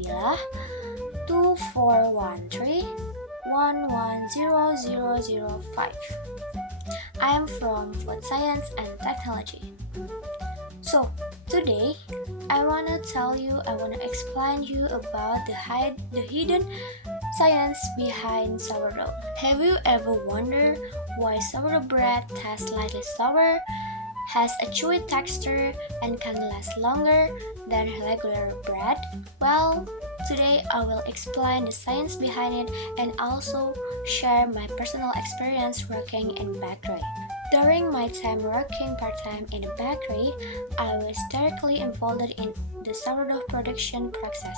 Calvina 2413110005. I am from Food Science and Technology. So, today I wanna explain you about the hidden science behind sourdough. Have you ever wondered why sourdough bread tastes slightly sour, has a chewy texture, and can last longer than regular bread? Well, today I will explain the science behind it and also share my personal experience working in bakery. During my time working part-time in a bakery, I was directly involved in the sourdough production process.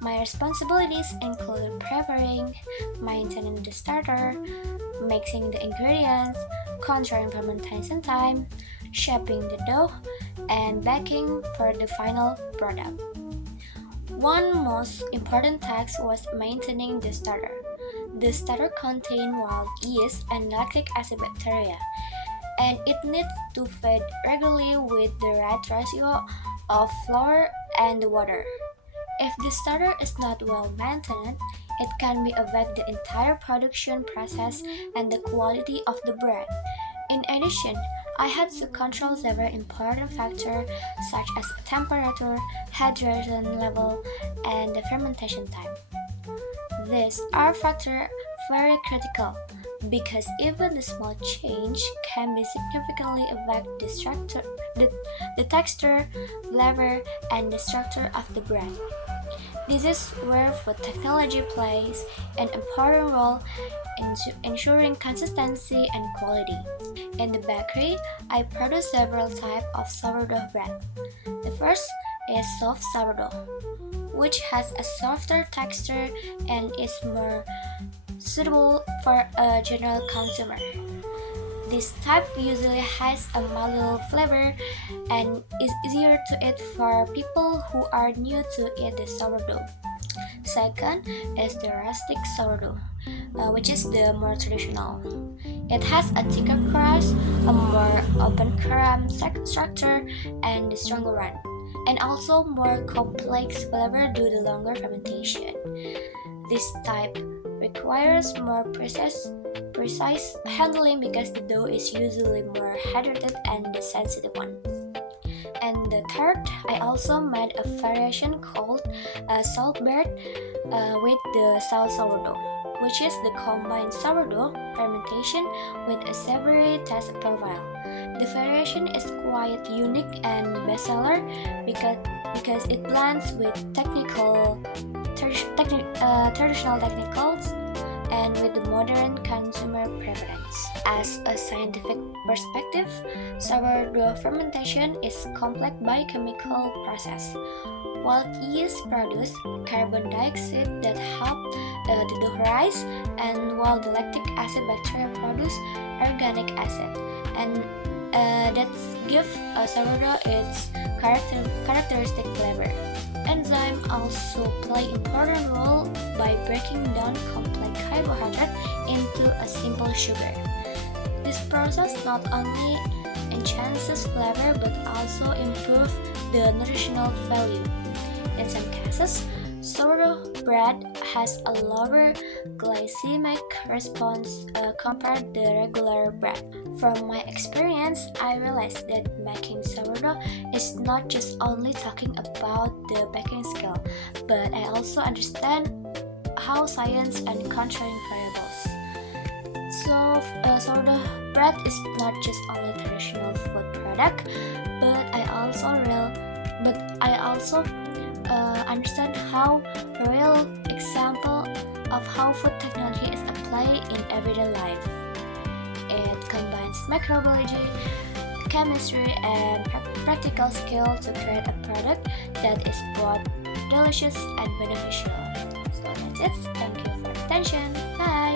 My responsibilities included preparing, maintaining the starter, mixing the ingredients, controlling fermentation time, shaping the dough, and baking for the final product. One most important task was maintaining the starter. The starter contained wild yeast and lactic acid bacteria, and it needs to feed regularly with the right ratio of flour and water. If the starter is not well maintained, it can affect the entire production process and the quality of the bread. In addition, I had to control several important factors such as temperature, hydration level, and the fermentation time. These are factors very critical because even the small change can be significantly affect the texture, flavor, and the structure of the bread. This is where food technology plays an important role in ensuring consistency and quality. In the bakery, I produce several types of sourdough bread. The first is soft sourdough, which has a softer texture and is more suitable for a general consumer. This type usually has a mild flavor and is easier to eat for people who are new to eat the sourdough. Second is the rustic sourdough, which is the more traditional. It has a thicker crust, a more open crumb structure, and a stronger run, and also more complex flavor due to longer fermentation. This type requires more precise handling because the dough is usually more hydrated and the sensitive one. And the third, I also made a variation called salt bread with the salt sourdough, which is the combined sourdough fermentation with a savory taste profile. The variation is quite unique and bestseller because it blends with traditional technicals and with the modern consumer preference. As a scientific perspective, sourdough fermentation is complex biochemical process. Wild yeast produce carbon dioxide that help the dough rise, and while the lactic acid bacteria produce organic acid, and that give sourdough its characteristic flavor. Enzymes also play important role by breaking down complex carbohydrate into a simple sugar. This process not only enhances flavor but also improves the nutritional value. In some cases, sourdough bread has a lower glycemic response compared to regular bread. From my experience, I realized that making sourdough is not just only talking about the baking skill, but I also understand how science and controlling variables. So, sourdough bread is not just only traditional food product, but I also understand how a real example of how food technology is applied in everyday life. It combines microbiology, chemistry, and practical skill to create a product that is both delicious and beneficial. So that's it. Thank you for your attention. Bye.